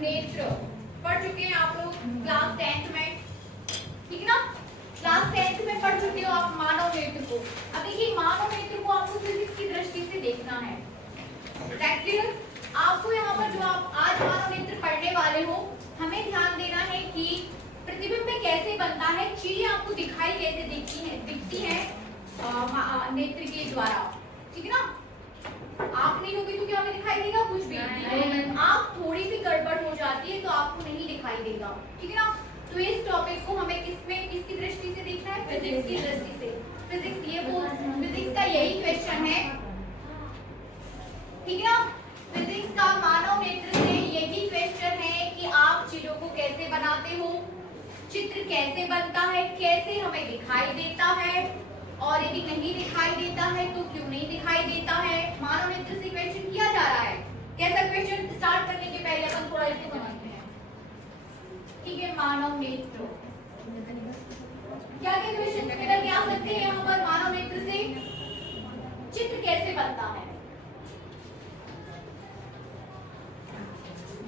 नेत्र पढ़ चुके हैं आप लोग क्लास 10th में, ठीक है ना। क्लास 10th में पढ़ चुके हो आप मानव नेत्र को। अब देखिए मानव नेत्र को आपको फिजिक्स की दृष्टि से देखना है। क्लियर? आपको यहाँ पर जो आप आज मानव नेत्र पढ़ने वाले हो, हमें ध्यान देना है कि प्रतिबिंब कैसे बनता है, चीजें आपको दिखाई कैसे दिखती है नेत्र के द्वारा, ठीक है ना। आँख नहीं होगी तो क्या हमें दिखाई देगा? कुछ भी नहीं। आँख थोड़ी भी गड़बड़ हो जाती है तो आपको नहीं दिखाई देगा, ठीक है ना। तो इस टॉपिक को हमें किसकी दृष्टि से देखना है? फिजिक्स की दृष्टि से। फिजिक्स का यही क्वेश्चन है, ठीक है ना। फिजिक्स का मानव नेत्र से यही क्वेश्चन है कि आप चीजों को कैसे बनाते हो, चित्र कैसे बनता है, कैसे हमें दिखाई देता है, और यदि नहीं दिखाई देता है तो क्यों नहीं दिखाई देता है। मानव नेत्र से क्वेश्चन किया जा रहा है। कैसा क्वेश्चन? स्टार्ट करने के पहले अपन थोड़ा इसको समझते हैं, ठीक है। मानव नेत्र क्या क्या क्वेश्चन निकल के आ सकते हैं यहाँ पर मानव नेत्र से? चित्र कैसे बनता है,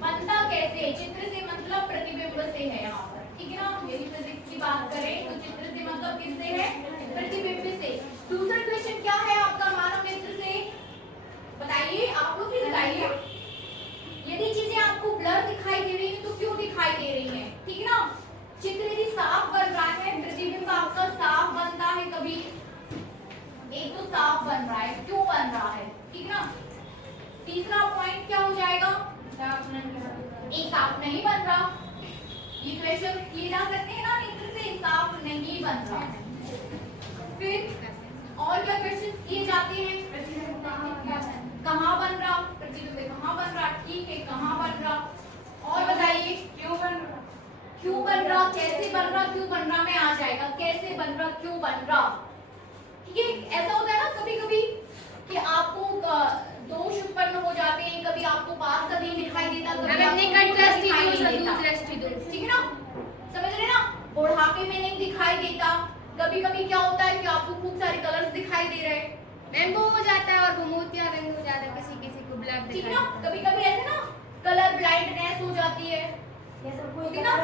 बनता कैसे? चित्र से मतलब प्रतिबिंब से है यहाँ पर, ठीक है ना। यदि फिजिक्स की बात करें तो चित्र से मतलब किससे है? प्रतिबिंब से। दूसरा क्वेश्चन क्या है आपका मानव नेत्र से? बताइए, आप लोग भी बताइए। यदि चीजें आपको ब्लर दिखाई दे रही है तो क्यों दिखाई दे रही है, ठीक है ना। चित्र यदि साफ बन रहा है, प्रतिबिंब आपका साफ बनता है, कभी एक तो साफ बन रहा है, क्यों बन रहा है, ठीक है ना। तीसरा पॉइंट क्या हो जाएगा? एक साफ नहीं बन रहा। ये क्वेश्चन किए जा सकते हैं ना नेत्र से, साफ नहीं बन रहा। फिर और क्या क्वेश्चन किए जाते हैं? कहाँ बन रहा, प्रतिबिंब कहाँ बन रहा, ठीक है, कहाँ बन रहा, और बताइए क्यों बन रहा, क्यों बन रहा, कैसे बन रहा, क्यों बन रहा में आ जाएगा, कैसे बन रहा, क्यों बन रहा, ठीक है। ऐसा होता है ना कभी कभी कि आपको दोष उत्पन्न हो जाते हैं, कभी आपको पास का दिन दिखाई देता, कभी आपको दिखाई नहीं देता, ठीक है ना। समझ रहे ना, बुढ़ापे में नहीं दिखाई देता। कभी कभी क्या होता है कि आपको खूब सारे कलर्स दिखाई दे रहे हैं, रेनबो हो जाता है और मोतिया रंग हो जाता है, किसी किसी को ब्लर ठीक है ना। कभी कभी ऐसे ना कलर ब्लाइंडनेस हो जाती है, कोई ना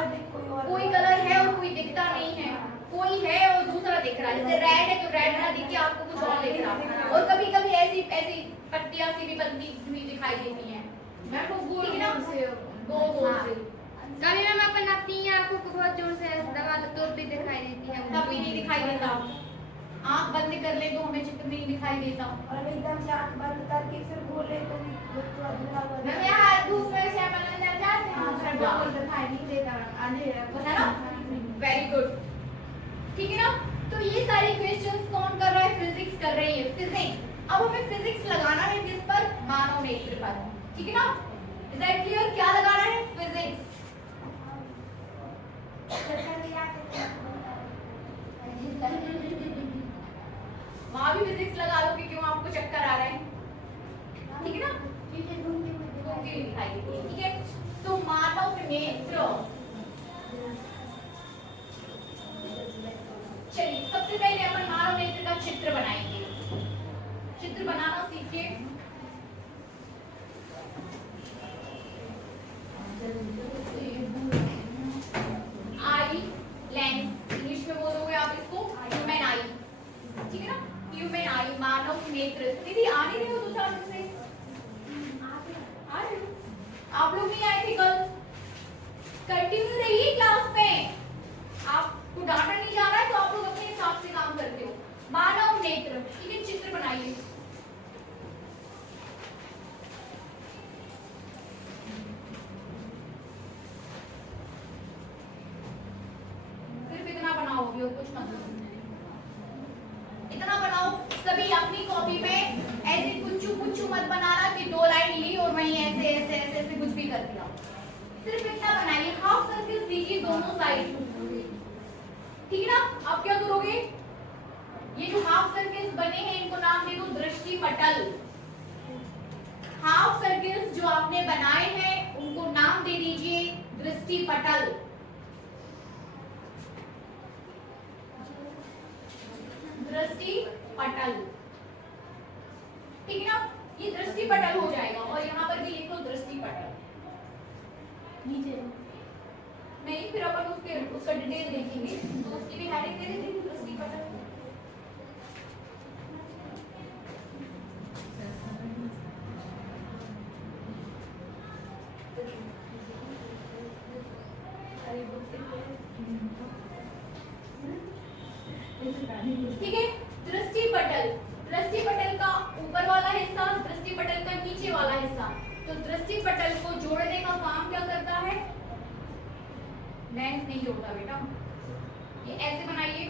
कोई कलर है और कोई दिखता नहीं है, कोई है और दूसरा दिख रहा है। जैसे रेड है तो रेड ना दिख के आपको कुछ और दिख रहा है, और कभी कभी ऐसी ऐसी पट्टियां सी भी बनती हुई दिखाई देती हैं, ठीक है ना, गोल से। कभी मैम अपन अपनी आंखों को बहुत जोर से दबा दो तो भी दिखाई देती है, तब भी नहीं दिखाई देता। आंख बंद कर ले तो हमें चित्र नहीं दिखाई देता, और एकदम से आंख बंद करके फिर खोले तो थोड़ा धुंधला हुआ मैं यार धूप में से अपन अंदर जाते हैं, फिर बिल्कुल दिखाई नहीं देता, अंधेरा है ना। वेरी गुड, ठीक है ना। तो ये सारी क्वेश्चंस कौन कर रहा है? फिजिक्स कर रही है, फिजिक्स। अब हमें फिजिक्स लगाना है किस पर? मानव नेत्र पर, ठीक है ना। Is that clear? क्या लगाना है? फिजिक्स। वहां भी फिजिक्स लगा लो कि क्यों आपको चक्कर आ रहा है, ठीक है ना, दिखाई देती है, ठीक है। तो मानव नेत्र, चलिए सबसे पहले अपन मानव नेत्र का चित्र बनाएंगे। चित्र बनाना सीखिए। आई लेंस इंग्लिश में बोलोगे आप इसको ह्यूमन आई, ठीक है ना। ह्यूमन आई, मानव नेत्र। दीदी आ नहीं रहे हो दूसरा से? आ रहे हो? आप लोग नहीं आए थे कल? कंटिन्यू रहिए क्लास में, आपको डांटा नहीं जा रहा है तो आप लोग अपने हिसाब से काम करते हो। मानव नेत्र, ठीक है, चित्र बनाइए। सिर्फ इतना बनाओ, अभी और कुछ मत करो, इतना बनाओ। सभी अपनी कॉपी में ऐसे कुछ मत बनाना कि 2 लाइन ली और वहीं ऐसे ऐसे ऐसे ऐसे कुछ भी कर दिया। सिर्फ इतना बनाइए, हाफ सर्किल दीजिए दोनों साइड, ठीक है ना। अब क्या करोगे? ये जो हाफ सर्किल्स बने हैं इनको नाम दे दो दृष्टिपटल। हाफ सर्किल्स जो आपने बनाए हैं उनको नाम दे दीजिए दृष्टिपटल। दृष्टिपटल, ठीक है ना। ये दृष्टिपटल हो जाएगा और यहाँ पर भी लिखो दृष्टिपटल। नीचे नहीं, फिर अपन उसका डिटेल देखेंगे, तो उसकी भी हेडिंग दे देते हैं दृष्टि पटल। ठीक है, दृष्टि पटल, दृष्टि पटल का ऊपर वाला हिस्सा, दृष्टि पटल का नीचे वाला हिस्सा। तो दृष्टि पटल को जोड़ने का काम क्या करता है? लेंस नहीं जोड़ता बेटा। ये ऐसे बनाइए,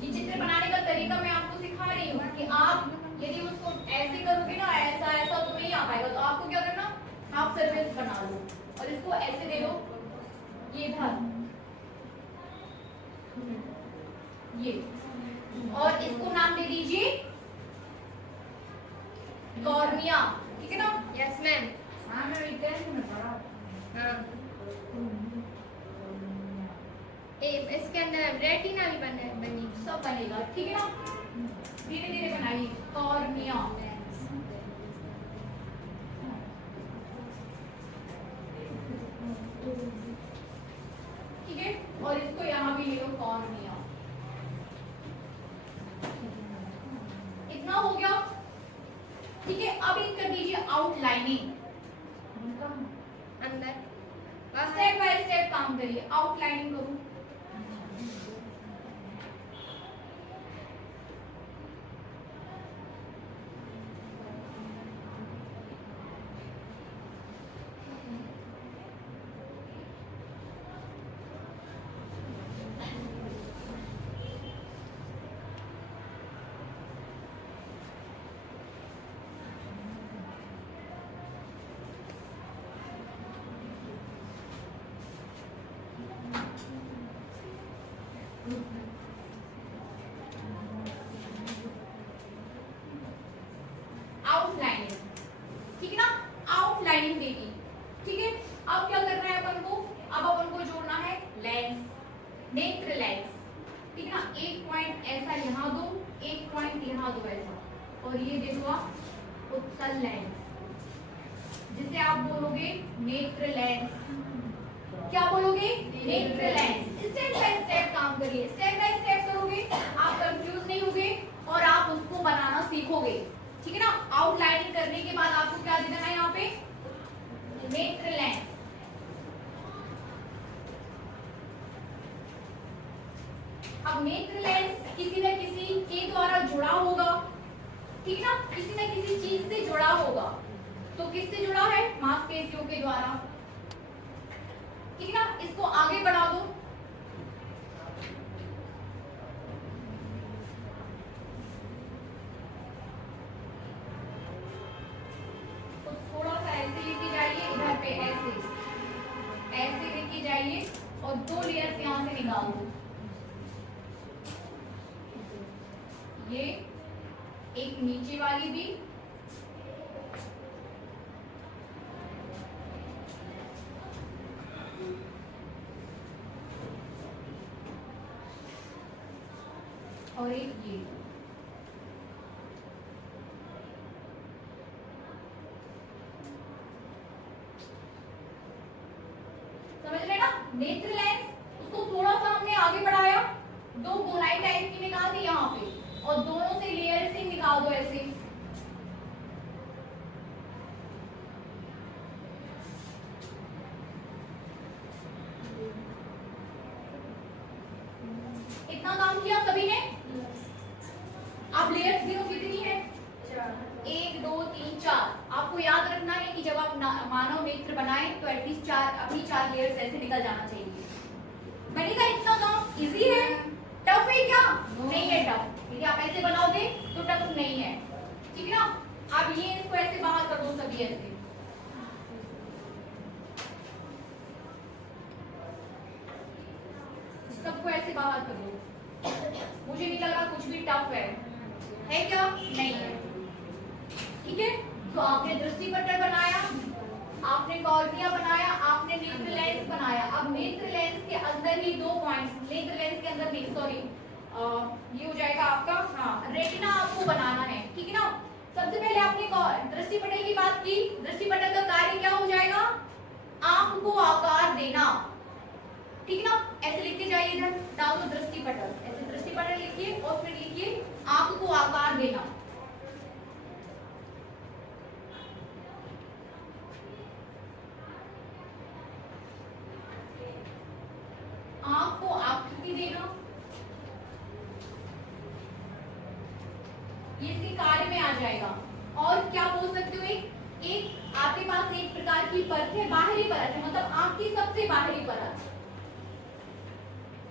ये चित्र बनाने का तरीका मैं आपको सिखा रही हूँ कि आप यदि उसको ऐसे करोगे ना, ऐसा ऐसा तो नहीं आ पाएगा, तो आपको क्या करना, हाफ सर्कल बना लो और इसको ऐसे दे लो, ये इधर, ये, और इसको नाम दे दीजिए कॉर्निया। ठीक है ना? Yes ma'am. हाँ मैं विद्यार्थी में पढ़ा। हाँ, इसके अंदर रेटिना भी बनी। सब बनेगा। ठीक है ना? धीरे धीरे बनाइए कॉर्निया। ठीक है, और इसको यहाँ भी ले लो कॉर्निया। इतना हो गया। ठीक है, अब इन कर दीजिए आउटलाइनिंग। अंदर स्टेप बाय स्टेप काम करिए, आउटलाइनिंग करूं। आउटलाइनिंग, ठीक है ना? आउटलाइनिंग देगी। ठीक है, अब क्या करना है अपन को? अब अपन को जोड़ना है लेंस, नेत्र लेंस। ठीक है ना? एक पॉइंट ऐसा यहाँ दो, एक पॉइंट यहाँ दो ऐसा, और ये दे दो आप उत्तल लेंस, जिसे आप बोलोगे नेत्र लेंस। क्या बोलोगे? नेत्र लेंस। स्टेप बाय स्टेप काम करिए, स्टेप बाय स्टेप करोगे आप कंफ्यूज नहीं होगे और आप उसको बनाना सीखोगे। ठीक है ना? आउटलाइनिंग करने के बाद आपको क्या देना है यहाँ पे? नेत्र लेंस। अब नेत्र लेंस किसी न किसी के द्वारा जुड़ा होगा। ठीक है ना? किसी न किसी चीज से जुड़ा होगा। तो किससे जुड़ा है? मांसपेशियों के द्वारा। ठीक है ना? इसको आगे बढ़ा दो। तो थोड़ा सा ऐसे लेके जाइए, इधर पे ऐसे ऐसे लेके जाइए और दो लेयर्स यहां से निकाल दो। ये एक नीचे वाली भी, और एक ये। समझ रहे ना? नेत्र लेंस, उसको थोड़ा सा हमने आगे बढ़ाया, दो गोलाई टाइप की निकाल दी यहाँ पे, और दोनों से लेयर से निकाल दो ऐसे। इतना काम किया सभी ने? अब लेयर्स गिनो कितनी है? 1 2 3 4। आपको याद रखना है कि जब आप मानव नेत्र बनाएं तो एटलीस्ट 4 अपनी 4 लेयर्स ऐसे निकल जाना चाहिए। बनेगा इतना काम? इजी है? टफ है क्या? नहीं है टफ। यदि आप ऐसे बनाओगे तो टफ नहीं है। ठीक है ना? अब ये इसको ऐसे बाहर कर दो, सभी ऐसे। सबको ऐसे बाहर कर दो। मुझे नहीं लग रहा कुछ भी टफ है क्या? नहीं है। ठीक है, तो आपने दृष्टि पटल बनाया, आपने कॉर्निया बनाया, आपने नेत्र लेंस बनाया। अब नेत्र लेंस के अंदर ही दो पॉइंट्स, नेत्र लेंस के अंदर नहीं, सॉरी, ये हो जाएगा आपका, हाँ, रेटिना आपको बनाना है। ठीक है ना? सबसे पहले आपने दृष्टि पटल की बात की। दृष्टि पटल का कार्य क्या हो जाएगा? पटल, ऐसे दृष्टि पटल लिखिए और फिर लिखिए आंख को आकार देना। आंख को आकृति देना, ये इसके कार्य में आ जाएगा। और क्या बोल सकते हो, एक आपके पास एक प्रकार की परत है, बाहरी परत है, मतलब आंख की सबसे बाहरी परत,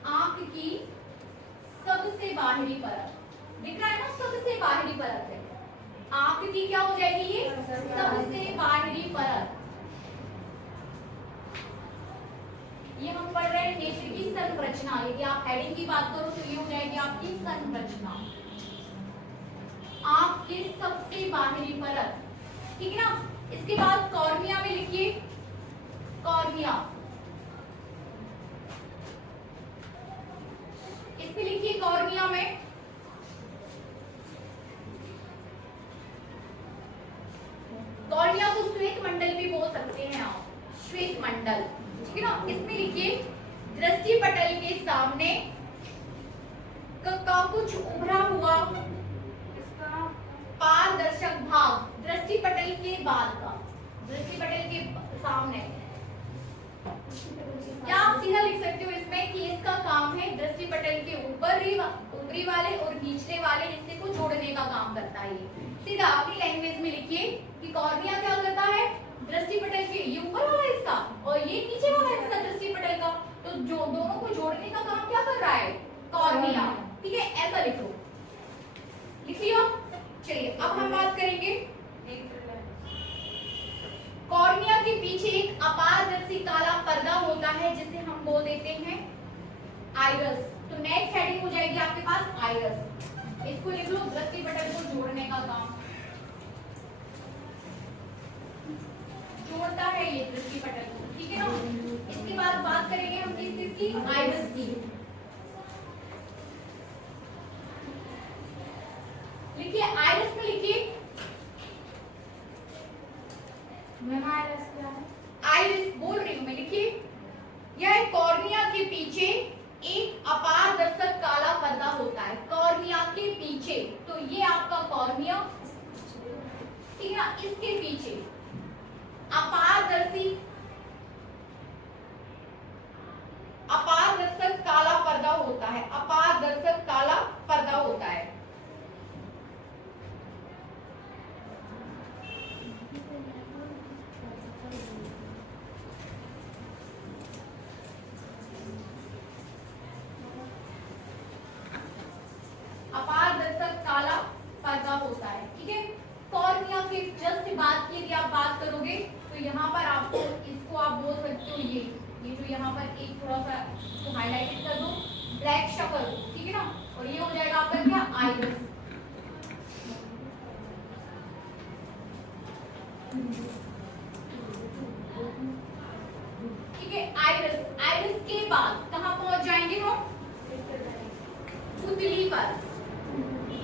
आंख की सबसे बाहरी परत दिख रहा है ना, सबसे बाहरी परत है आंख की, क्या हो जाएगी ये सबसे बाहरी परत। ये हम पढ़ रहे हैं नेत्र की संरचना, यदि आप हेडिंग की बात करो तो ये हो जाएगी आपकी संरचना, आंख की सबसे बाहरी परत, ठीक है ना। इसके बाद कॉर्निया में लिखिए, कॉर्निया, इसमें लिखिए कॉर्निया में कॉर्निया को श्वेत मंडल भी बोल सकते हैं आप, श्वेत मंडल, ठीक है ना। इसमें लिखिए दृष्टि पटल के सामने का कुछ उभरा हुआ पारदर्शक भाग, दृष्टि पटल के बाद का, दृष्टि पटल के सामने, क्या आप सीधा लिख सकते हो इसमें कि इसका काम है दृष्टि पटल के ऊपरी वाले और निचले वाले हिस्से को जोड़ने का काम करता है। सीधा अपनी लैंग्वेज में लिखिए कि कॉर्निया क्या करता है, दृष्टि पटल के ये ऊपर वाला हिस्सा और ये नीचे वाला हिस्सा दृष्टि पटल का, तो जो दोनों को जोड़ने का काम क्या कर रहा है, कॉर्निया, ठीक है, ऐसा लिखो, लिख लियो। चलिए अब हम बात करेंगे कॉर्निया के पीछे एक अपारदर्शी काला पर्दा होता है जिसे हम बोल देते हैं आइरस। तो नेक्स्ट हेडिंग हो जाएगी आपके पास आइरस, इसको लिख लो, दृष्टि पटल को जोड़ने का काम जोड़ता है ये दृष्टि पटल को, ठीक है ना। इसके बाद बात करेंगे हम किस चीज की, आइरस की। लिखिए आइरस में लिखिए, आइरस क्या है, आइरिस बोल रही हूं मैं, लिखिए यह कॉर्निया के पीछे एक अपारदर्शक काला पर्दा होता है, कॉर्निया के पीछे, तो ये आपका कॉर्निया, ठीक है ना, इसके पीछे अपारदर्शक काला पर्दा होता है, अपारदर्शक काला पर्दा होता है। अपारदर्शक काला पर्दा होता है, ठीक है। कॉर्निया के जस्ट बाद की यदि आप बात करोगे तो यहाँ पर आपको इसको आप बोल सकते हो ये जो यहाँ पर एक थोड़ा सा इसको हाईलाइटेड कर दो, ब्लैक शक्ल, ठीक है ना, और ये हो जाएगा आपका क्या, आइरिस। ठीक है, आइरिस, आइरिस के बाद कहाँ पहुंच जाएंगे हम, पुतली पर,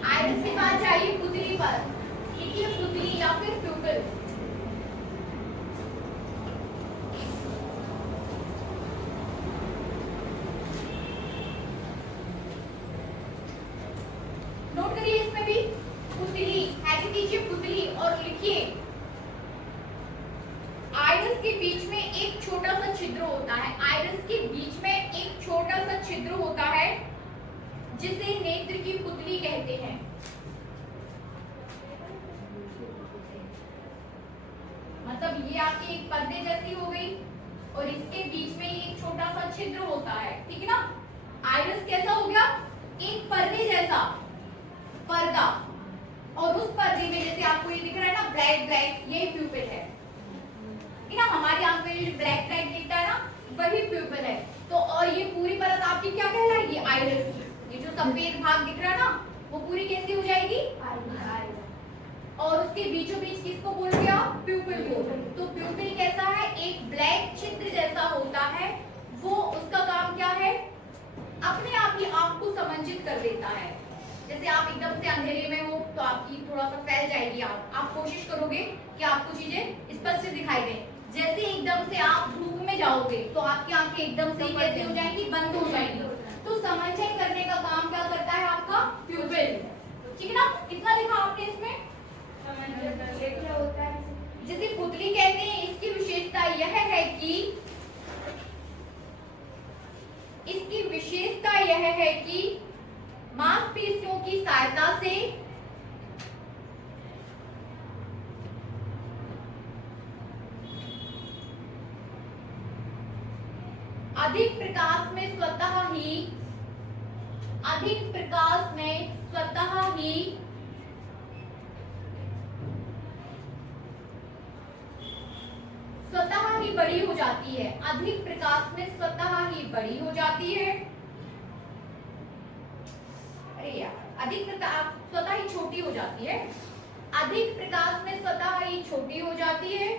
आइरिस के बाद जाइए पुतली पर, लिखिए पुतली या फिर प्यूपिल। नोट करिए इसमें भी पुतली, ऐसे कीजिए पुतली और लिखिए आइरिस के बीच में एक छोटा सा छिद्र होता है, आइरिस के बीच में एक छोटा सा छिद्र होता है जिसे नेत्र की पुतली कहते हैं। मतलब ये आपकी एक पर्दे जैसी हो गई और इसके बीच में एक छोटा सा छिद्र होता है, ठीक है ना। आइरिस कैसा हो गया, एक पर्दे जैसा पर्दा, और उस पर्दे में जैसे आपको ये दिख रहा है ना ब्लैक ब्लैक, ये प्यूपिल है ना, हमारी आंख में जो ब्लैक ब्लैक दिखता है ना वही प्यूपिल है। तो और ये पूरी परत आपकी क्या कहलाएगी, आइरिस। ये जो सफेद भाग दिख रहा है ना वो पूरी कैसी हो जाएगी, और उसके बीचों बीच किसको बोल दिया, प्यूपिल को। तो प्यूपिल कैसा है, एक ब्लैक छिद्र जैसा होता है, वो उसका काम क्या है, अपने आप ही आंख को समंजित कर देता है। जैसे आप एकदम से अंधेरे में हो तो आपकी थोड़ा सा फैल जाएगी, आप कोशिश करोगे कि आपको चीजें स्पष्ट दिखाई दें। जैसे एकदम से आप धूप में जाओगे तो आपकी आंखें एकदम से कैसे हो जाएंगी, बंद हो जाएंगी। तो समंजन करने का काम क्या करता है आपका प्यूपिल, ठीक है ना। कितना लिखा आपने इसमें, ये क्या होता है? जिसे पुतली कहते हैं, इसकी विशेषता यह है कि मांसपेशियों की सहायता से अधिक प्रकाश में स्वतः ही बड़ी हो जाती है, अधिक प्रकाश में स्वतः ही बड़ी हो जाती है। अरे यार, अधिक प्रकाश स्वतः ही छोटी हो जाती है, अधिक प्रकाश में स्वतः ही छोटी हो जाती है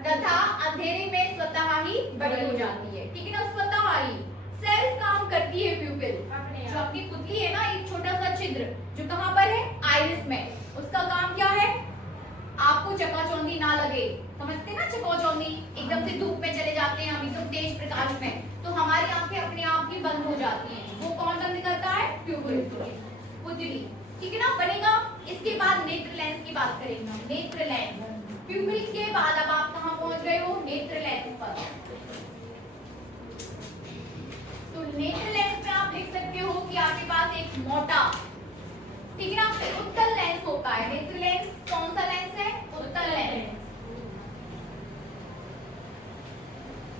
तथा अंधेरे में स्वतः ही बड़ी हो जाती है, ठीक है ना। स्वतः ही सेल्फ काम करती है प्यूपिल, जो अपनी पुतली है ना, एक छोटा सा छिद्र जो कहां पर है, आइरिस में, उसका काम क्या है, आपको चकाचौंधी ना लगे, समझते हैं ना, चकाचौंधी, एकदम से धूप में चले जाते हैं हम एकदम तेज प्रकाश में, तो हमारी आंखें अपने आप ही बंद हो जाती हैं, वो कौन बंद करता है, प्यूपिल, पुतली, ठीक है ना। बनेगा। इसके बाद नेत्र लेंस की बात करेंगे, नेत्र लेंस। प्यूपिल के बाद अब आप कहां पहुंच गए हो, नेत्र लेंस पर। तो नेत्र लेंस में आप लिख सकते हो कि आपके पास एक मोटा, ठीक है ना, उत्तल लेंस होता है। नेत्र लेंस कौन सा लेंस है, उत्तल लेंस।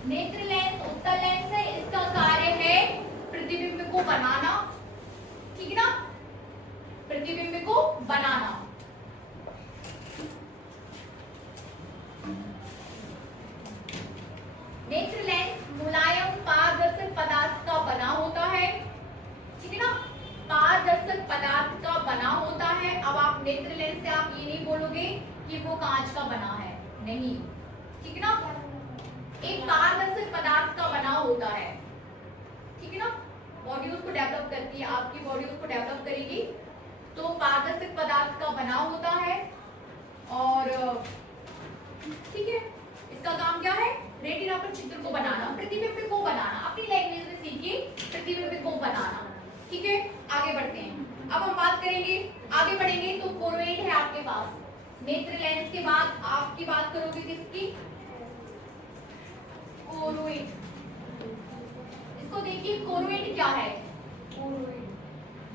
नेत्र लेंस उत्तल लेंस है, इसका कार्य है प्रतिबिंब को बनाना, ठीक है ना, प्रतिबिंब को बनाना। नेत्र लेंस मुलायम पारदर्शक पदार्थ का बना होता है, ठीक है ना, पारदर्शक पदार्थ का बना होता है। अब आप नेत्र लेंस से आप ये नहीं बोलोगे कि वो कांच का बना है, नहीं, ठीक है ना, एक पारदर्शक पदार्थ का बना होता है, ठीक है ना। बॉडी उसको डेवलप करती है, आपकी बॉडी उसको डेवलप करेगी, तो पारदर्शक पदार्थ का बना होता है। और ठीक है, इसका काम क्या है, रेटिना पर चित्र को बनाना, प्रतिबिंब को बनाना, अपनी लैंग्वेज में सीखिए, प्रतिबिंब को बनाना, ठीक है। आगे बढ़ते हैं, अब हम बात करेंगे, आगे बढ़ेंगे तो कोरोइड है आपके पास। नेत्र लेंस के बाद आपकी बात करोगे किसकी, कोरोइड। इसको देखिए, कोरोइड क्या है,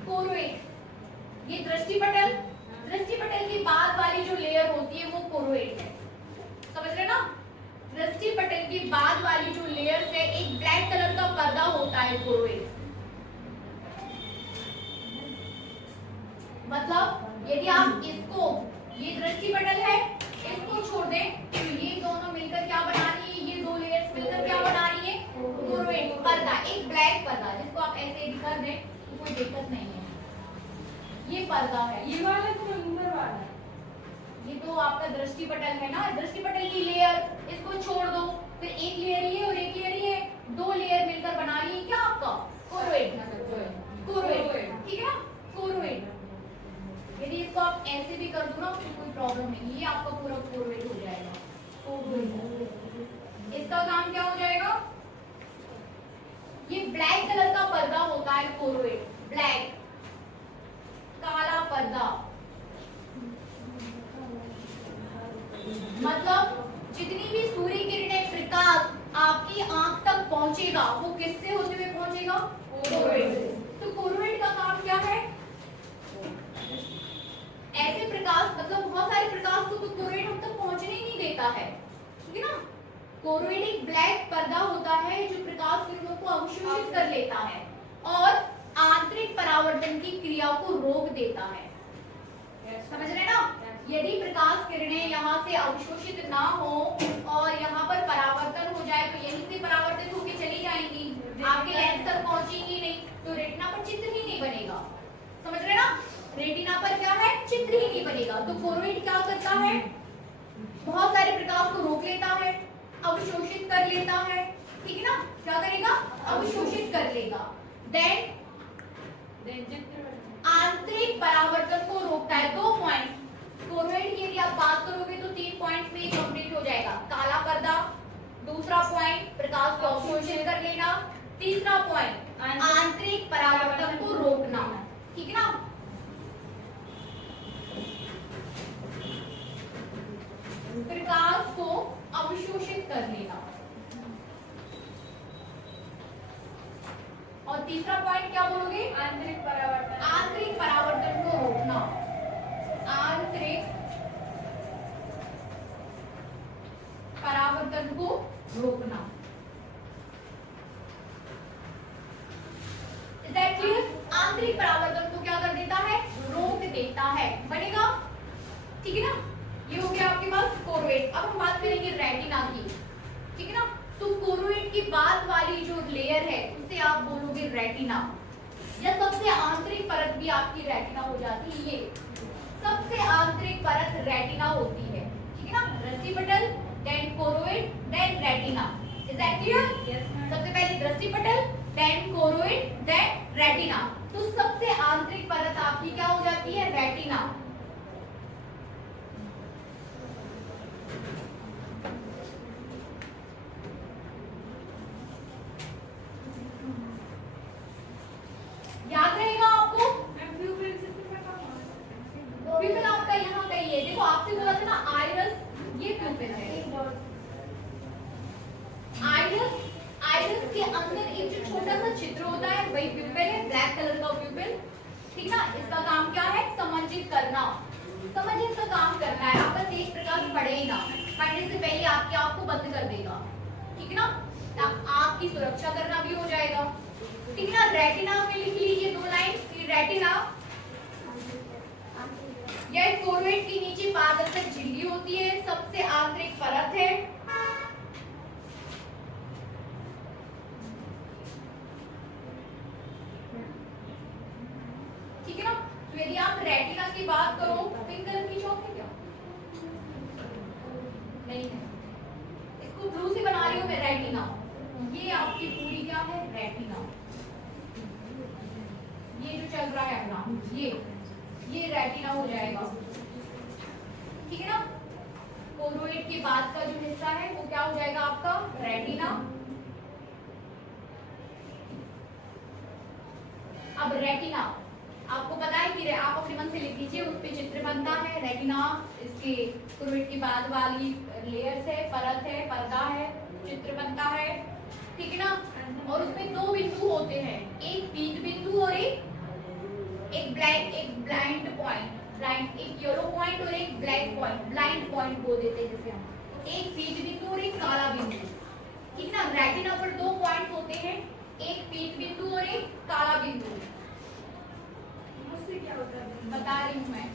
कोरोइड ये दृष्टिपटल, दृष्टिपटल की बाद वाली जो लेयर होती है वो कोरोइड है, समझ रहे ना। दृष्टिपटल की बाद वाली जो लेयर से एक ब्लैक कलर का पर्दा होता है कोरोइड। मतलब यदि आप इसको, ये दृष्टिपटल है, इसको छोड़ दें तो ये दोनों मिलकर क्या बना रही है, ये दो लेयर्स मिलकर क्या बना रही है, कोरोइड, पर्दा, एक ब्लैक पर्दा, जिसको आप ऐसे ही कर दें तो कोई दिक्कत नहीं है, ये पर्दा है। ये वाला तो ऊपर वाला, ये तो आपका दृष्टिपटल है ना, दृष्टिपटल की लेयर, इसको छोड़ दो, फिर एक लेयर ये और एक लेयर ये, दो लेयर मिलकर बना रही है क्या आपका कोरोइड, कोरोइड, ठीक है ना, कोरोइड। यदि इसको आप ऐसे भी कर दो ना तो कोई प्रॉब्लम नहीं, ये आपका पूरा कोरोइड हो जाएगा, कोरोइड। इसका काम क्या हो जाएगा, ये ब्लैक कलर का पर्दा होता है कोरोइड, ब्लैक, काला पर्दा, मतलब जितनी भी सूर्य किरणें, प्रकाश आपकी आंख तक पहुंचेगा वो किससे होते हुए पहुंचेगा, कोरोइड से। तो कोरोइड का काम क्या है, ऐसे प्रकाश, मतलब बहुत सारे प्रकाश को तो कोरोइड हम तक पहुंचने ही नहीं देता है, ठीक है ना। कोरोइड एक ब्लैक पर्दा होता है जो प्रकाश किरणों को अवशोषित कर लेता है और आंतरिक परावर्तन की क्रिया को रोक देता है, समझ रहे ना। यदि प्रकाश किरणें यहाँ से अवशोषित ना हो और यहाँ पर परावर्तन हो जाए तो यहीं से परावर्तित होकर चली जाएंगी, आपके लेंस तक पहुंचेंगी नहीं, तो रेटिना पर चित्र ही नहीं बनेगा, समझ रहे ना। रेटिना पर क्या है, चित्र ही नहीं बनेगा। तो कोरोइड क्या करता है, बहुत सारे प्रकाश को रोक लेता है, अवशोषित कर लेता है, ठीक है ना, क्या करेगा, अवशोषित कर लेगा। देन आंतरिक परावर्तन को रोकता है। 2 पॉइंट कोरोइड की यदि आप बात करोगे तो 3 पॉइंट में कंप्लीट हो जाएगा, काला पर्दा, दूसरा पॉइंट प्रकाश को अवशोषित कर लेना, तीसरा पॉइंट आंतरिक परावर्तन को रोकना, ठीक है ना। प्रकाश को अवशोषित कर लेना। और तीसरा पॉइंट क्या बोलोगे? आंतरिक परावर्तन। आंतरिक परावर्तन को रोकना, आंतरिक परावर्तन को रोकना। Is that clear? आंतरिक परावर्तन को क्या कर देता है? रोक देता है। बनेगा, ठीक है ना। ये हो गया आपके पास कोरोइड। अब हम बात करेंगे रेटिना की, ठीक है ना। तो कोरोइड की बाद वाली जो लेयर है उसे आप बोलोगे रेटिना, या सबसे आंतरिक परत भी आपकी रेटिना हो जाती है। ये सबसे आंतरिक परत रेटिना होती है, ठीक है ना। दृष्टिपटल, then choroid, then retina. Is that clear? सबसे पहले दृष्टिपटल, देन कोरोइड, देन रेटिना। तो सबसे आंतरिक परत आपकी क्या हो जाती है? रेटिना। याद रहेगा आपको? प्यूपिल आपका यहाँ कहीं है। देखो आपसे बोला था ना आइरस, ये प्यूपिल है। आइरस के अंदर एक जो छोटा सा छिद्र होता है वही प्यूपिल है, ब्लैक कलर का प्यूपिल, ठीक ना। इसका काम क्या है? समंजित करना, समंजित का काम करना है। आपका तेज प्रकाश पड़े ही ना, पड़ने से पहले आपकी आंख को बंद कर देगा, ठीक है ना। आंख की सुरक्षा करना भी हो जाएगा, ठीक है ना। रेटिना में लिख लीजिए 2 लाइन। रेटिना यह कोरोइड के नीचे पारदर्शक झिल्ली होती है, सबसे आंतरिक परत है। ठीक है ना। तो यदि आप रेटिना की बात करो, पिंक कलर की चौक है क्या? नहीं है, इसको ब्लू से बना रही हूं मैं। रेटिना ये आपकी पूरी क्या है? रेटिना। ये जो चल रहा है अपना ये रेटिना हो जाएगा, ठीक है ना। कोरोइड के बाद का जो हिस्सा है वो क्या हो जाएगा आपका? रेटिना। अब रेटिना आपको पता है कि आप अपने मन से लिख लीजिए, उस पे चित्र बनता है। रेटिना इसके कोरोइड के बाद वाली लेयर्स है, परत है, पर्दा है, चित्र बनता है, ठीक है ना। और उसमें 2 बिंदु होते हैं, एक पीत बिंदु और एक ब्लाइंड पॉइंट। ब्लाइंड एक येलो पॉइंट और एक ब्लैक पॉइंट, ब्लाइंड पॉइंट बोल देते हैं जिसे हम। एक पीत बिंदु और एक काला बिंदु, ठीक ना। रेटिना पर 2 पॉइंट्स होते हैं, एक पीत बिंदु और एक काला बिंदु। क्या होता है? बता रही हूं मैं।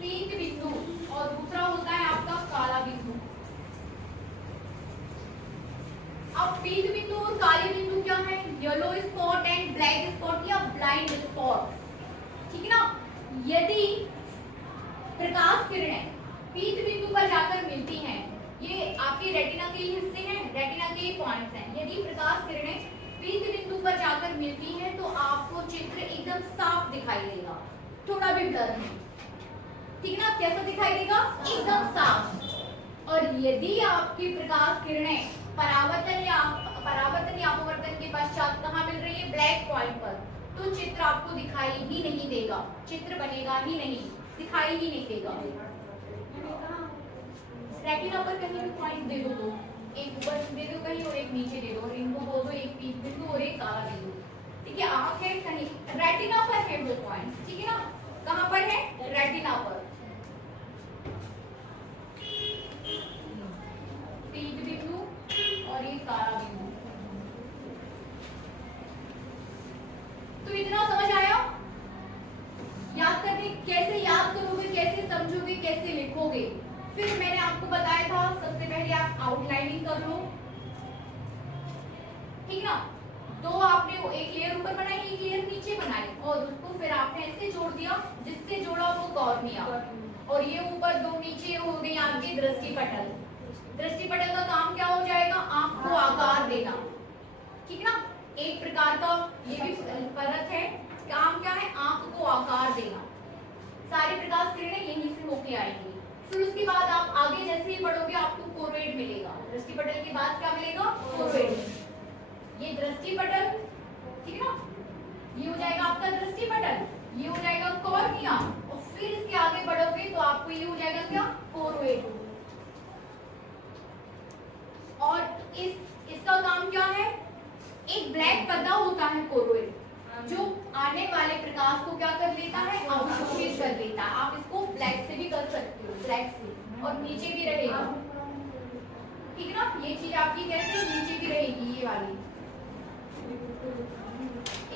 पीत बिंदु और दूसरा होता है आपका काला बिंदु। अब पीत बिंदु और काले बिंदु क्या है? Yellow spot and black spot या ब्लाइंड स्पॉट, ठीक है ना। यदि प्रकाश किरणें पीत बिंदु पर जाकर मिलती हैं, ये आपके रेटिना के हिस्से हैं, रेटिना के पॉइंट्स हैं। यदि प्रकाश किरणें पीत बिंदु पर जाकर मिलती हैं तो आपको चित्र एकदम साफ दिखाई देगा, थोड़ा भी ब्लर नहीं, ठीक है ना। कैसा दिखाई देगा? एकदम साफ। और यदि आपकी प्रकाश किरणें परावर्तन या अपवर्तन के पश्चात कहाँ मिल रही है? ब्लैक पॉइंट पर, तो चित्र आपको दिखाई ही नहीं देगा, चित्र बनेगा ही नहीं, दिखाई ही नहीं देगा। रेटिना पर कहीं भी पॉइंट दे दो, तो एक ऊपर दे दो कहीं और एक नीचे दे दो, और इनको बोल दो एक पीत बिंदु और एक काला बिंदु, ठीक है। आंख है कहीं रेटिना पर है 2 पॉइंट्स, ठीक है ना। कहाँ पर है? रेटिना पर। पीत बिंदु और ये काला बिंदु। तो इतना समझ आया? याद करने कैसे याद करोगे, कैसे समझोगे, कैसे लिखोगे? फिर मैंने आपको बताया था सबसे पहले आप आउटलाइनिंग कर लो, ठीक ना। 2 आपने वो एक लेयर ऊपर बनाई, एक लेयर नीचे बनाई, और उसको फिर आपने ऐसे जोड़ दिया, जिससे जोड़ा वो कॉर्निया, और ये ऊपर 2 नीचे हो गई आपकी दृष्टिपटल। दृष्टिपटल का काम क्या हो जाएगा? आंख को आकार देना, ठीक ना। एक प्रकार का ये भी परत है, काम क्या है? आंख को आकार देना। सारी प्रकाश किरणें यहीं से होके आएंगी। फिर उसके बाद आप आगे जैसे ही बढ़ोगे आपको कोरोइड मिलेगा। दृष्टि पटल के बाद क्या मिलेगा? कोरोइड। ये दृष्टि पटल, ठीक है ना, ये हो जाएगा आपका दृष्टि पटल, ये हो जाएगा कॉर्निया, और फिर इसके आगे बढ़ोगे तो आपको ये हो जाएगा क्या? कोरोइड। और इसका काम क्या है? एक ब्लैक पर्दा होता है कोरोइड, जो आने वाले प्रकाश को क्या कर लेता है? अवशोषित कर लेता है। आप इसको ब्लैक से भी कर सकते हो, ब्लैक से, और नीचे भी रहेगा, ठीक है ना। ये चीज आपकी कैसे नीचे भी रहेगी, ये वाली।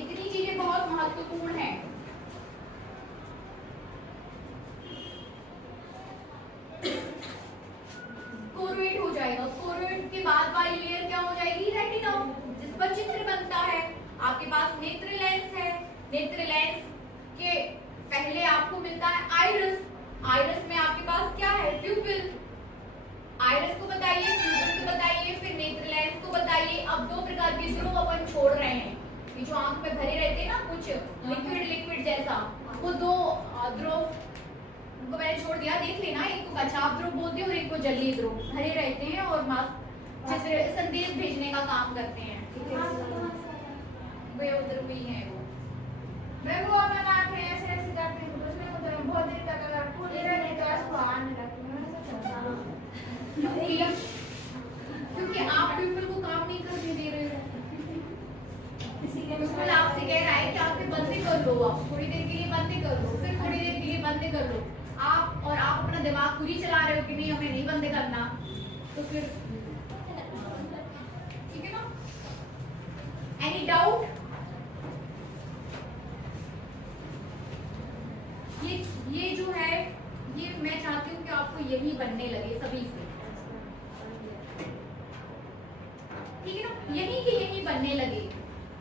इतनी चीजें बहुत महत्वपूर्ण है। कोरोइड हो जाएगा। कोरोइड के बाद वाली लेयर क्या हो जाएगी? रेटिना, जिस पर चित्र बनता है। आपके पास नेत्र लेंस है, नेत्र लेंस के पहले आपको मिलता है आइरिस। आइरिस में आपके पास क्या है? प्यूपिल। आइरिस को बताइए, प्यूपिल को बताइए, फिर नेत्र लेंस को बताइए। अब दो प्रकार के ध्रुव अपन छोड़ रहे हैं, ये जो आंख में भरे रहते हैं ना कुछ लिक्विड जैसा, वो दो ध्रुव उनको मैंने छोड़ दिया, देख लेना। एक को कचाप ध्रुव बोलते हैं और एक को जलीय ध्रुव। भरे रहते हैं और चित्र संदेश भेजने का काम करते हैं। वे उधर भी हैं वो। मैं वो अपना नाक है ऐसे ऐसे करते हैं, उसमें मुझे बहुत देर तक अगर पूरी रहने तो उसको आने लगती है। क्योंकि आप प्यूपिल को काम नहीं करने दे रहे हो। प्यूपिल आपसे कह रहा है कि आप बंद कर लो, आप थोड़ी देर के लिए बंद कर लो, फिर थोड़ी देर के लिए बंद कर लो। आप अपना दिमाग पूरी चला रहे हो कि नहीं हमें नहीं बंद करना, तो फिर ठीक है ना। Any doubt? ये जो है, ये मैं चाहती हूँ कि आपको यही बनने लगे सभी से, ठीक है ना। यही के यही बनने लगे,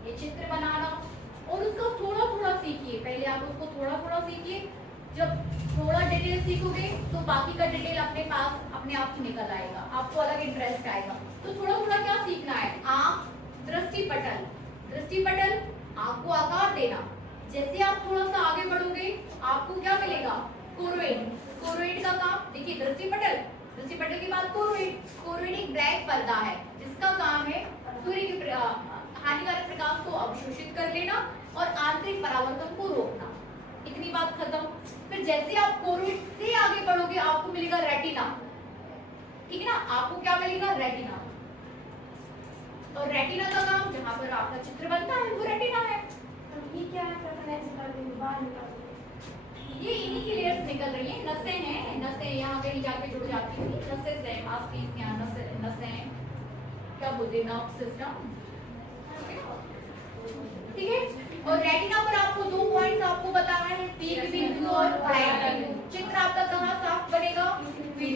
ये चित्र बनाना, और उसका थोड़ा थोड़ा सीखिए। पहले आप उसको थोड़ा थोड़ा सीखिए। जब थोड़ा डिटेल सीखोगे तो बाकी का डिटेल अपने पास अपने आप निकल आएगा, आपको अलग इंटरेस्ट आएगा। तो थोड़ा थोड़ा क्या सीखना है? आंख, दृष्टि पटल, दृष्टि पटल, आंख को आकार देना। जैसे आप थोड़ा सा आगे बढ़ोगे आपको क्या मिलेगा? कोरोइड। कोरोइड का काम देखिए, दृष्टि पटल, दृष्टि पटल के बाद कोरोइड। कोरोइड एक ब्लैक पर्दा है जिसका काम है सूर्य के हानिकारक प्रकाश को अवशोषित कर लेना और आंतरिक परावर्तन को रोकना। इतनी बात खत्म। फिर जैसे आप कोरोइड से आगे बढ़ोगे आपको मिलेगा रेटिना, ठीक है ना। आपको क्या मिलेगा? रेटिना। और रेटिना का काम, जहां पर आपका चित्र बनता है वो रेटिना है। ये क्या है? ऐसे कर देंगे, बाहर निकाल देंगे। ये इन्हीं की लेयर्स निकल रही हैं। नसें हैं, नसें यहाँ कहीं जाके जुड़ जाती हैं। नसें हैं, मांसपेशियां यहाँ नसें हैं, क्या बोलते हैं, नर्व सिस्टम, ठीक है। और रेटिना पर आपको दो पॉइंट्स आपको बताना है, पीक बिंदु और ब्राइट बिंदु। चित्र आपका कहाँ साफ बनेगा? पीक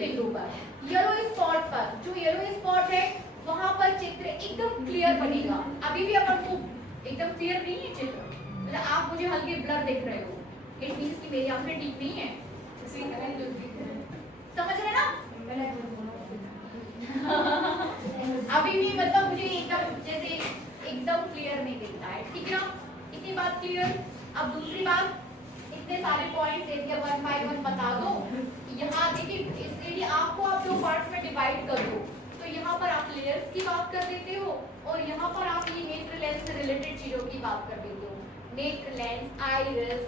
बिंदु पर, येलो स्पॉट पर। जो येलो स्पॉट है वहां पर चित्र एकदम क्लियर बनेगा। अभी भी अपन को एकदम क्लियर नहीं है चित्र, मतलब आप मुझे हल्के ब्लर दिख रहे हो, इट मींस कि मेरी आंखें डीप नहीं है, समझ रहे ना। अभी भी मतलब मुझे एकदम जैसे एकदम क्लियर नहीं दिखता है, ठीक है ना। इतनी बात क्लियर। अब दूसरी बात, इतने सारे पॉइंट्स एरिया 1 बाय 1 बता दो। यहाँ देखिए, इस एरिया आपको आप दो पार्ट्स में डिवाइड कर दो, तो यहाँ पर आप लेयर्स की बात कर देते हो और यहाँ पर आप ये नेत्र लेंस से रिलेटेड चीजों की बात कर देते हो। नेत्र लेंस, आइरिस,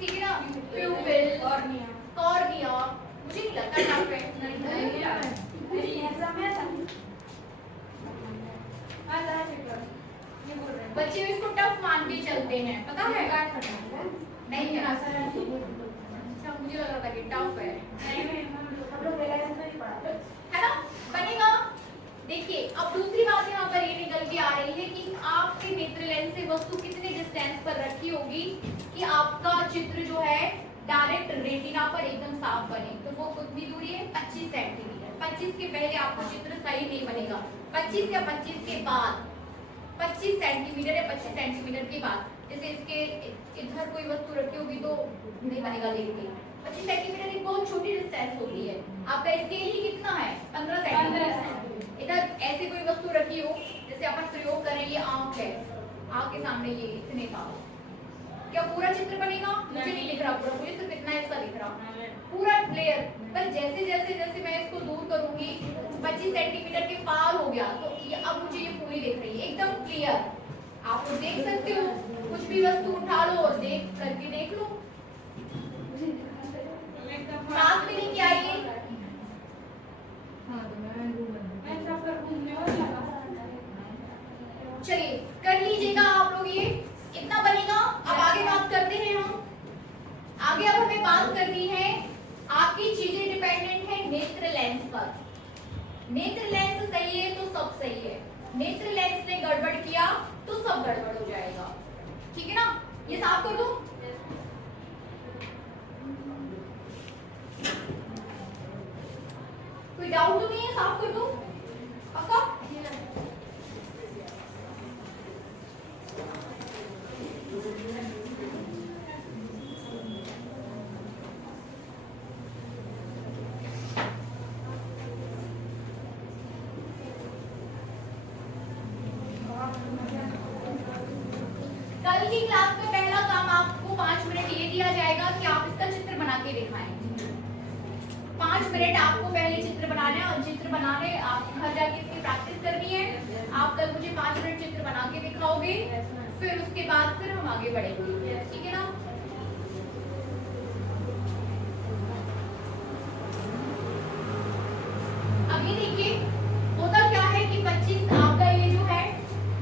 ठीक है ना, प्यूपिल, कॉर्निया। मुझे नहीं लगता टफ है, बच्चे इसको टफ मान के चलते हैं, पता है? नहीं है, अच्छा मुझे लग रहा था कि टफ है, है ना, बनेगा। देखिए अब दूसरी बात यहाँ पर ये निकल के आ रही है कि आपके नेत्र लेंस से वस्तु कितने डिस्टेंस पर रखी होगी कि आपका चित्र जो है डायरेक्ट रेटिना पर एकदम साफ बने। तो वो कितनी दूरी है? 25 सेंटीमीटर। 25 के पहले आपको चित्र सही नहीं बनेगा। 25 या 25 के बाद, 25 सेंटीमीटर या 25 सेंटीमीटर के बाद, जैसे इसके इधर कोई वस्तु रखी होगी तो नहीं बनेगा। देखिए 25 सेंटीमीटर एक बहुत छोटी डिस्टेंस होती है। आपका स्केल ही कितना है? 15 सेंटीमीटर। इधर ऐसे कोई वस्तु रखी हो, जैसे अपन प्रयोग करें, ये आंख है, आंख के सामने ये इतने का, क्या पूरा चित्र बनेगा? मुझे नहीं लिख रहा पूरा, मुझे सिर्फ इतना हिस्सा लिख रहा, पूरा लेयर। पर जैसे जैसे जैसे मैं इसको दूर करूंगी क्लियर। आप लोग देख सकते हो, कुछ भी वस्तु उठा लो और देख करके देख लो। क्लास में लेके आइए। चलिए कर लीजिएगा आप लोग, ये इतना बनेगा। अब आगे बात करते हैं हम। आगे अब हमें बात करनी है, आपकी चीजें डिपेंडेंट है नेत्र लेंस पर। नेत्र लेंस सही है तो सब सही है, नेत्र लेंस ने गड़बड़ किया तो सब गड़बड़ हो जाएगा। ठीक है ना, ये साफ कर दो। कोई डाउट तो नहीं है, साफ कर दो पक्का। कल की क्लास में पहला काम आपको 5 मिनट ये दिया जाएगा कि आप इसका चित्र बना के दिखाएं। 5 मिनट आपको पहले चित्र बनाना है और चित्र बनाने आप घर जाके इसकी प्रैक्टिस करनी है। आप कल मुझे 5 मिनट चित्र बना के दिखाओगे, फिर उसके बाद फिर हम आगे बढ़ेंगे। ठीक है ना। अभी देखिए होता क्या है कि 25 आपका ये जो है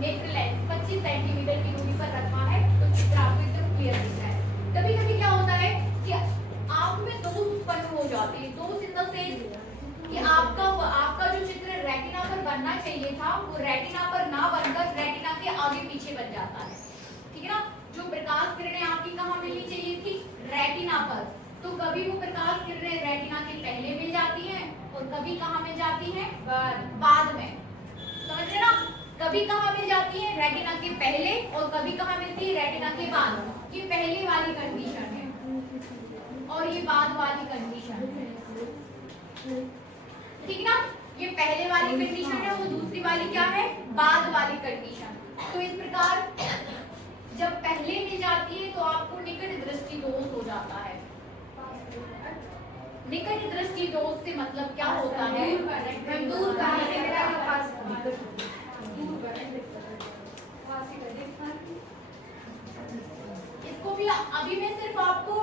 नेत्र लेंस 25 सेंटीमीटर की दूरी पर रखा है, तो चित्र आपको एकदम क्लियर दिख रहा है। कभी कभी क्या होता है कि आंख में दोष उत्पन्न हो जाते हैं। दोष इन द सेंस कि आपका जो चित्र रेटिना पर बनना चाहिए था वो रेटिना पर ना बनकर रेटिना के आगे पीछे बन जाता है। ठीक है ना। जो प्रकाश किरणें आपकी कहाँ मिलनी चाहिए थी, रेटिना पर, तो कभी वो प्रकाश किरणें रेटिना के पहले मिल जाती हैं और कभी कहाँ मिल जाती हैं, बाद में। समझ रहे ना, कभी कहाँ मिल जाती है, रेटिना के पहले, और कभी कहाँ मिलती है, रेटिना के बाद। ये पहले वाली कंडीशन है और ये बाद वाली कंडीशन है। ठीक ना, ये पहले वाली कंडीशन है, वो दूसरी वाली क्या है, बाद वाली कंडीशन। तो इस प्रकार जब पहले मिल जाती है तो आपको निकट दृष्टि दोष हो जाता है। निकट दृष्टि दोष से मतलब क्या होता है, दूर इसको भी अभी मैं सिर्फ आपको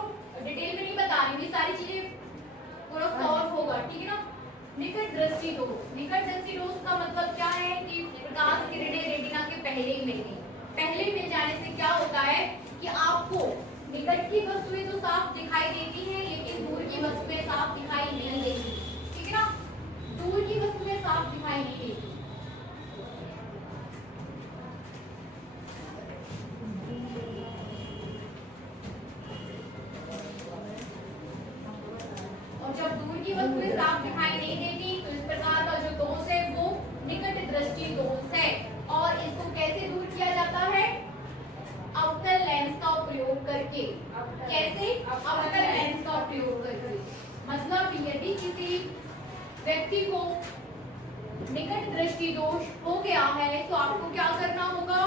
डिटेल में नहीं बता रही हूँ, ये सारी चीजें पूरा सॉल्व होगा। ठीक है ना। निकट दृष्टि दोष, निकट दृष्टि दोष का मतलब क्या है कि प्रकाश किरणें रेटिना के पहले ही मिल गई। पहले मिल जाने से क्या होता है कि आपको निकट की वस्तुएं तो साफ दिखाई देती हैं, लेकिन दूर की वस्तुएं साफ दिखाई नहीं देती। ठीक है ना, दूर की वस्तुएं साफ दिखाई नहीं देती। और जब दूर की वस्तुएं साफ दिखाई नहीं देती तो इस प्रकार का जो दोष है वो निकट दृष्टि दोष है। और इसको कैसे दूर किया जाता है, अवतल लेंस का उपयोग करके। कैसे, अवतल लेंस का उपयोग करके। मतलब यदि किसी व्यक्ति को निकट दृष्टि दोष हो गया है तो आपको क्या करना होगा,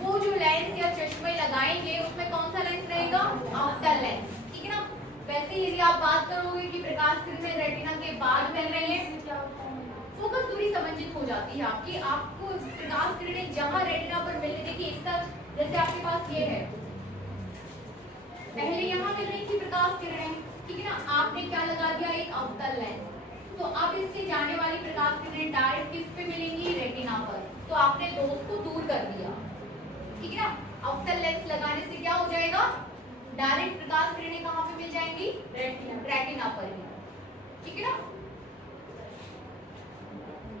वो जो लेंस या चश्मे लगाएंगे उसमें कौन सा लेंस रहेगा, अवतल लेंस। ठीक है ना। वैसे यदि आप बात करोगे कि प्रकाश किरणें रेटिना के बाद मिल रही है, फोकस दूरी समंजित हो जाती है आपकी। आपको प्रकाश किरणें जहां रेटिना पर मिलने, देखिए इसका जैसे आपके पास ये है, पहले यहाँ मिल रही थी प्रकाश किरणें, ठीक है ना, आपने क्या लगा दिया, एक अवतल लेंस। तो अब इससे जाने वाली प्रकाश किरणें डायरेक्ट किस पे मिलेंगी, रेटिना पर। तो आपने दोष को दूर कर दिया। ठीक है ना। अवतल लेंस लगाने से क्या हो जाएगा, डायरेक्ट प्रकाश किरणें कहाँ पे मिल जाएंगी, रेटिना पर ही। ठीक है ना।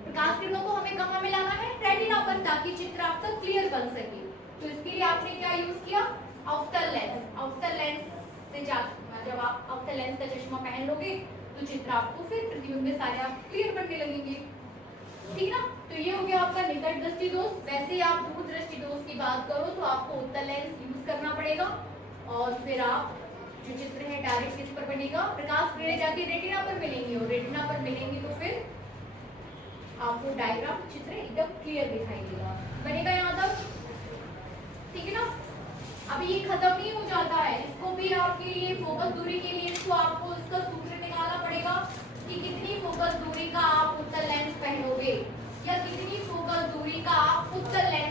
प्रकाश किरणों को हमें कहाँ मिलाना है, रेटिना पर, ताकि चित्र आप तक क्लियर बन सके। तो इसके लिए आपने क्या यूज किया, अवतल लेंस। अवतल लेंस से जब आप अवतल लेंस का चश्मा पहन लोगे तो चित्र आपको फिर प्रतिबिंब में सारे आप क्लियर बनने लगेंगे। ठीक ना। तो ये हो गया आपका निकट दृष्टि दोष। वैसे ही आप दूर दृष्टि दोष की बात करो तो आपको उत्तल लेंस यूज करना पड़ेगा और फिर आप जो चित्र है डायरेक्ट किस पर बनेगा, प्रकाश किरणें जाके रेटिना पर मिलेंगी और रेटिना पर मिलेंगी तो फिर आपको डायग्राम चित्र एकदम क्लियर दिखाई देगा। बनेगा यहाँ तक, ठीक है ना। अभी ये खत्म नहीं हो जाता है, इसको भी आपके लिए फोकस दूरी के लिए इसको आपको इसका सूत्र निकालना पड़ेगा कि कितनी फोकस दूरी का आप उत्तल लेंस पहनोगे या कितनी फोकस दूरी का आप उत्तल लेंस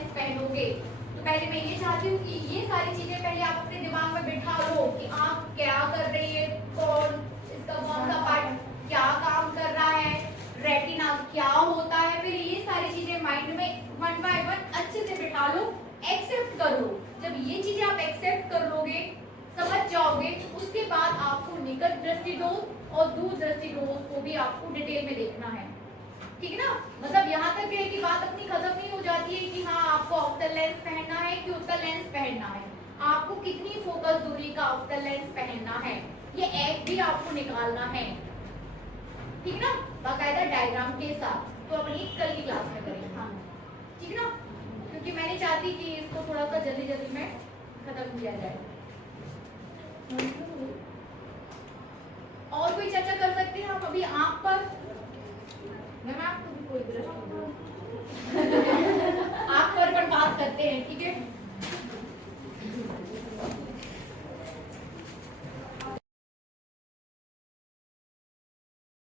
करोगे तो पहले मैं ये चाहती हूँ कि ये सारी चीजें पहले आप अपने दिमाग में बिठा लो कि आप क्या कर रही है, कौन इसका कौन सा पार्ट क्या काम कर रहा है, रेटिना क्या होता है। फिर ये सारी चीजें माइंड में वन बाय वन अच्छे से बिठा लो, एक्सेप्ट कर लो। जब ये चीजें आप एक्सेप्ट कर लोगे, समझ जाओगे, उसके बाद आपको निकट दृष्टि दोष और दूर दृष्टि दोष को भी आपको डिटेल में देखना है, ठीक है ना। मतलब यहाँ तक है कि बात अपनी खत्म नहीं हो जाती है कि हाँ आपको ऑप्टल लेंस पहनना है कि उत्तल लेंस पहनना है, आपको कितनी फोकस दूरी का ऑप्टल लेंस पहनना है, ये एक भी आपको निकालना है, ठीक है ना, बाकायदा डायग्राम के साथ। तो अपन ये कल की क्लास में करेंगे, हाँ ठीक है ना, क्योंकि मैं नहीं चाहती कि इसको थोड़ा सा जल्दी जल्दी में खत्म किया जाए। और कोई चर्चा कर सकते हैं हम अभी आँख पर? मैम आपको भी कोई दृष्टि आँख पर बात करते हैं, ठीक है।